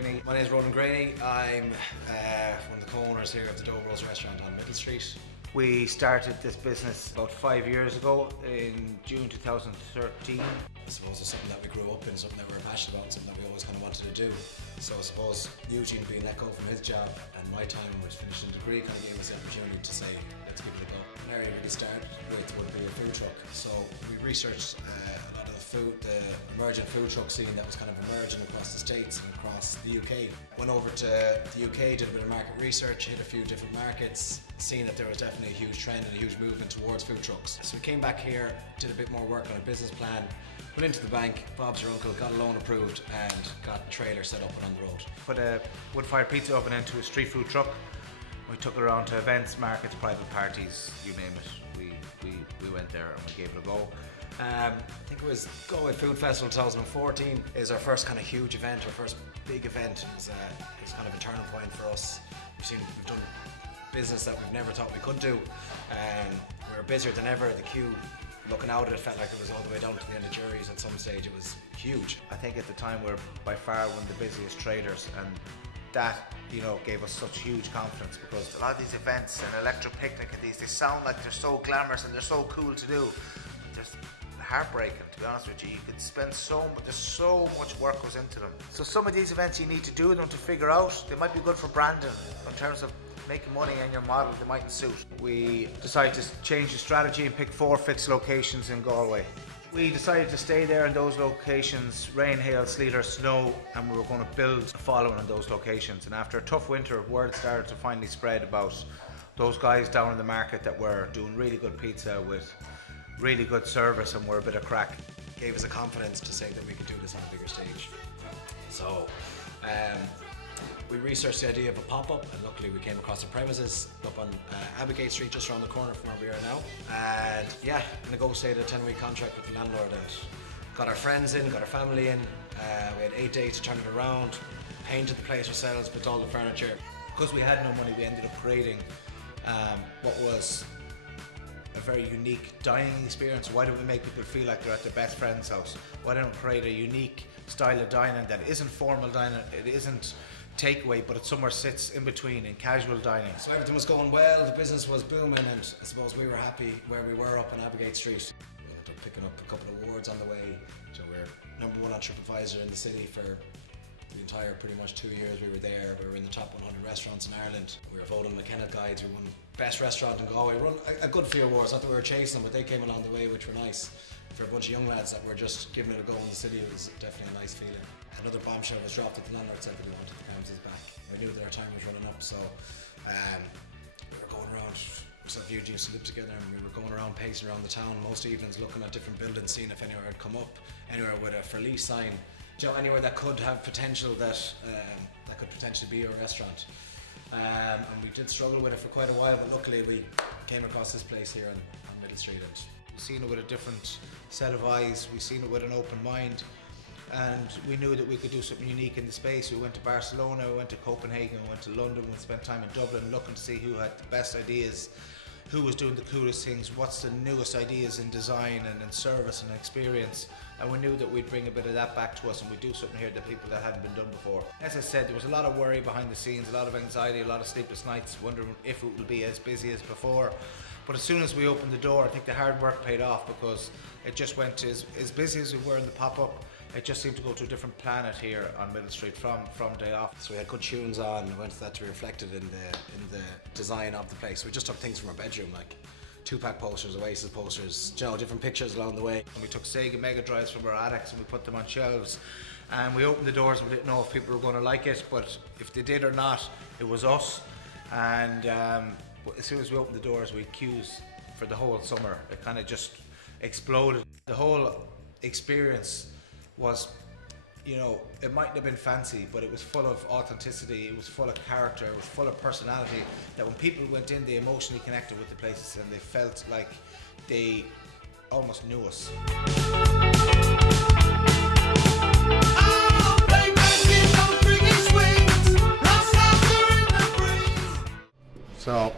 Greany. My name is Ronan Greany. I'm one of the co-owners here of the Dobros restaurant on Middle Street. We started this business about 5 years ago in June 2013. I suppose it's something that we grew up in, something that we were passionate about, something that we always kind of wanted to do. So I suppose Eugene being let go from his job and my time was finishing the degree kind of gave us the opportunity to say, let's give it a go. An area we started with would be a food truck. So we researched a lot of the emerging food truck scene that was kind of emerging across the States and across the UK. Went over to the UK, did a bit of market research, hit a few different markets, seen that there was definitely a huge trend and a huge movement towards food trucks. So we came back here, did a bit more work on a business plan, went into the bank, Bob's your uncle, got a loan approved and got a trailer set up and on the road. Put a wood-fired pizza oven into a street food truck. We took it around to events, markets, private parties, you name it. We went there and we gave it a go. I think it was Galway Food Festival 2014 is our first kind of huge event, our first big event. It was kind of a turning point for us. We've done business that we've never thought we could do. We were busier than ever. The queue looking out at it felt like it was all the way down to the end of Jury's at some stage. It was huge. I think at the time we were by far one of the busiest traders, and that, you know, gave us such huge confidence, because a lot of these events and electric picnic and these, they sound like they're so glamorous and they're so cool to do. Just heartbreaking, to be honest with you. You could spend there's so much work goes into them. So some of these events you need to do them to figure out. They might be good for branding in terms of making money and your model, they mightn't suit. We decided to change the strategy and pick 4 fixed locations in Galway. We decided to stay there in those locations, rain, hail, sleet or snow, and we were going to build a following in those locations. And after a tough winter, word started to finally spread about those guys down in the market that were doing really good pizza with really good service and were a bit of crack. Gave us a confidence to say that we could do this on a bigger stage. So we researched the idea of a pop-up, and luckily we came across the premises up on Abbeygate Street, just around the corner from where we are now. And yeah, negotiated a 10-week contract with the landlord and got our friends in, got our family in. We had 8 days to turn it around, painted the place ourselves, built all the furniture. Because we had no money, we ended up creating what was a very unique dining experience. Why don't we make people feel like they're at their best friend's house? Why don't we create a unique style of dining that isn't formal dining, it isn't takeaway, but it somewhere sits in between in casual dining. So everything was going well, the business was booming, and I suppose we were happy where we were up in Abbeygate Street. We ended up picking up a couple of awards on the way. So we're #1 on TripAdvisor in the city for the entire pretty much 2 years we were there. We were in the top 100 restaurants in Ireland. We were voted on the Kenneth Guides. We won best restaurant in Galway. We won a good few awards, not that we were chasing them, but they came along the way, which were nice. For a bunch of young lads that were just giving it a go in the city, it was definitely a nice feeling. Another bombshell was dropped that the landlord said that he wanted the premises back. We knew that our time was running up, so we were going around, myself and Eugene used to live together, and we were going around pacing around the town most evenings, looking at different buildings, seeing if anywhere had come up, anywhere with a for lease sign, you know, anywhere that could have potential, that could potentially be a restaurant. And we did struggle with it for quite a while, but luckily we came across this place here on Middle Street. And we've seen it with a different set of eyes, we've seen it with an open mind, and we knew that we could do something unique in the space. We went to Barcelona, we went to Copenhagen, we went to London, we spent time in Dublin looking to see who had the best ideas, who was doing the coolest things, what's the newest ideas in design and in service and experience. And we knew that we'd bring a bit of that back to us, and we'd do something here that people that hadn't been done before. As I said, there was a lot of worry behind the scenes, a lot of anxiety, a lot of sleepless nights, wondering if it will be as busy as before. But as soon as we opened the door, I think the hard work paid off, because it just went to, as busy as we were in the pop-up, it just seemed to go to a different planet here on Middle Street from day off. So we had good tunes on, we wanted that to be reflected in the design of the place. We just took things from our bedroom, like Tupac posters, Oasis posters, you know, different pictures along the way. And we took Sega Mega Drives from our attics and we put them on shelves. And we opened the doors, and we didn't know if people were going to like it, but if they did or not, it was us. And as soon as we opened the doors, we had queues for the whole summer. It kind of just exploded. The whole experience was, you know, it mightn't have been fancy, but it was full of authenticity, it was full of character, it was full of personality, that when people went in, they emotionally connected with the places and they felt like they almost knew us. So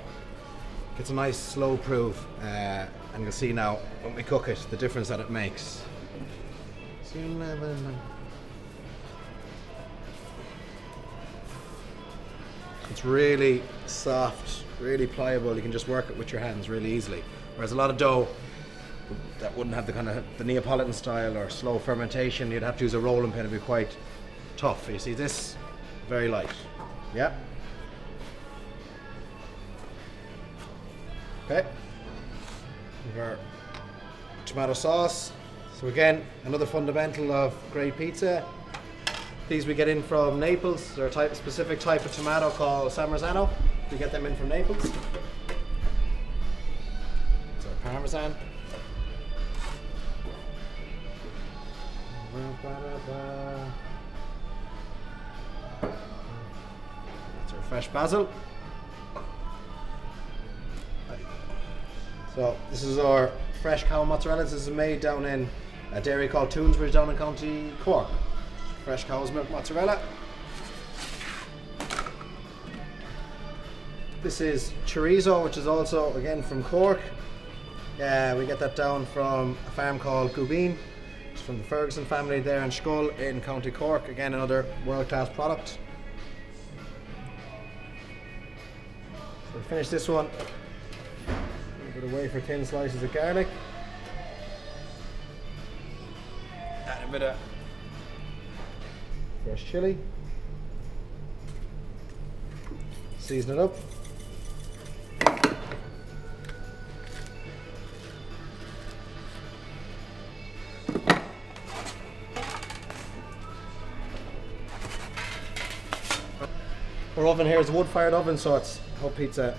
it's a nice slow proof, and you'll see now when we cook it the difference that it makes. It's really soft, really pliable. You can just work it with your hands really easily. Whereas a lot of dough that wouldn't have the kind of the Neapolitan style or slow fermentation, you'd have to use a rolling pin. It'd be quite tough. You see this? Very light. Yeah. Okay. We've our tomato sauce. So again, another fundamental of great pizza. These we get in from Naples. They're a specific type of tomato called Parmesano. We get them in from Naples. So Parmesan. That's our fresh basil. So this is our fresh cow mozzarella. This is made down in a dairy called Toonsbridge down in County Cork. Fresh cow's milk mozzarella. This is chorizo, which is also again from Cork. We get that down from a farm called Greany. It's from the Ferguson family there in Schull in County Cork. Again, another world-class product. So we finish this one. A little bit of wafer thin slices of garlic. Add a bit of fresh chili. Season it up. Our oven here is a wood-fired oven, so it's hot pizza.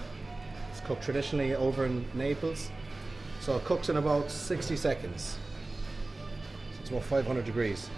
It's cooked traditionally over in Naples, so it cooks in about 60 seconds. So it's about 500 degrees.